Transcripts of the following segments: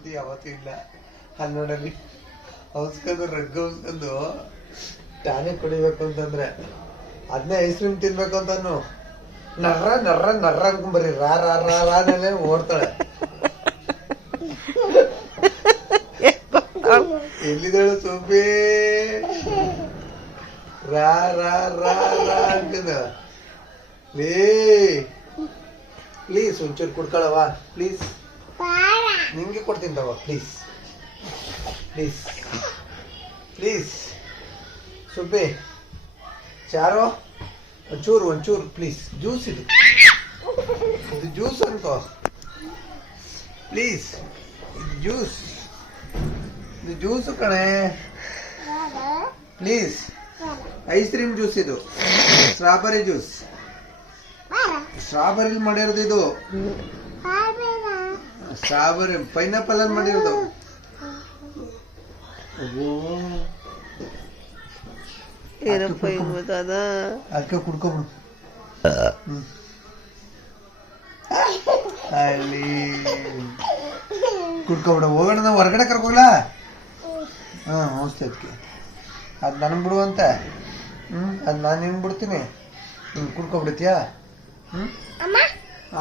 ಬುದ್ಧಿ ಯಾವತ್ತೂ ಇಲ್ಲ. ಅಲ್ಲಿ ನೋಡಲ್ಲಿ ಹೌಸ್ಕೊಂಡು ರಗ್ಗ ಹೌಸ್ಕೊಂಡು ಟಾನಿಕ್ ಕುಡಿಬೇಕು ಅಂತಂದ್ರೆ ಅದನ್ನೇ ಐಸ್ ಕ್ರೀಮ್ ತಿನ್ಬೇಕು ಅಂತಾನು ನರ್ರ ನರ್ರ ನರ್ರ ಅನ್ಕೊಂಬರಿ ರಾ ರಾ ರಾ ರಾನೇ ಓಡ್ತಾಳೆ. ಎಲ್ಲಿದ್ದಾಳು ಸೋಪಿ? ರಾ ರಾ ರಾ ರಾ ಅಂತಿದ. ಪ್ಲೀಸ್ ಒಂಚೂರು ಕುಡ್ಕೊಳವ ಪ್ಲೀಸ್. ನಿಂಗೆ ಕೊಡ್ತೀನಿ ತಗೋ ಪ್ಲೀಸ್ ಪ್ಲೀಸ್ ಪ್ಲೀಸ್. ಸುಬ್ಬಿ ಚಾರೋ ಒಂಚೂರು ಪ್ಲೀಸ್. ಜ್ಯೂಸ್ ಇದು ಜ್ಯೂಸ್ ಅನ್ಕೋ ಪ್ಲೀಸ್. ಇದು ಜ್ಯೂಸು ಕಣೆ ಪ್ಲೀಸ್. ಐಸ್ ಕ್ರೀಮ್ ಜ್ಯೂಸ್ ಇದು. Strawberry juice. ಸ್ಟ್ರಾಬೆರಿ ಮಾಡಿರೋದು ಇದು. ಸ್ಟ್ರಾಬೆರಿ ಪೈನಾಪಲ್ ಅಲ್ಲಿ ಮಾಡಿರೋದು. ಅದಕ್ಕೆ ಕುಡ್ಕೊಬಿಡು. ಅಲ್ಲಿ ಕುಡ್ಕೊಬಿಡು. ಹೋಗೋಣ ನಾವು ಹೊರಗಡೆ ಕರ್ಕೋಲ್ಲ. ಔಷಧಿ ಅದಕ್ಕೆ ಅದು ನನಗೆ ಬಿಡುವಂತೆ. ಅದು ನಾನು ನಿನ್ ಬಿಡ್ತೀನಿ. ಕುಡ್ಕೊಬಿಡ್ತೀಯಾ?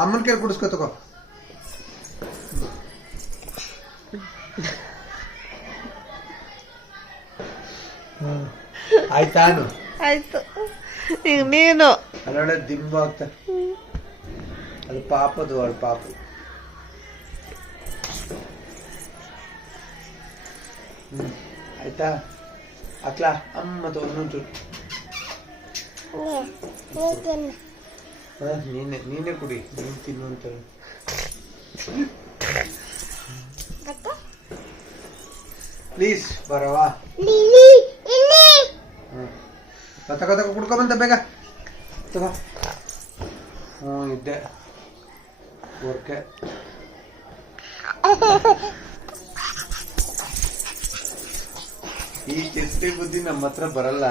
ಅಮ್ಮನ ಕೈಲಿ ಕುಡಿಸ್ಕೊ ತಗೋ. ಆಯ್ತಾನು ಆಯ್ತು. ಈಗ ನೀನು ಅಲ್ಲೊಳ್ಳೆ ದಿಂಬ ಆಗ್ತ. ಅದು ಪಾಪದು ಅವಳು ಪಾಪ. ಆಯ್ತಾ ಅಕ್ಲಾ ಅಮ್ಮ ಒಂದೊಂಚೂರು. ನೀನೇ ಕುಡಿ. ನೀನು ತಿನ್ನು ಅಂತ. ಪ್ಲೀಸ್ ಬರವಾ. ತಗೋ ಕುಡ್ಕೊಂಬಂತ ಬೇಗ ತಗೋ. ಇದ್ದೆ ಓಕೆ. ಈ ಚೆಸ್ಟಿ ಬುದ್ಧಿ ನಮ್ಮ ಹತ್ರ ಬರಲ್ಲ.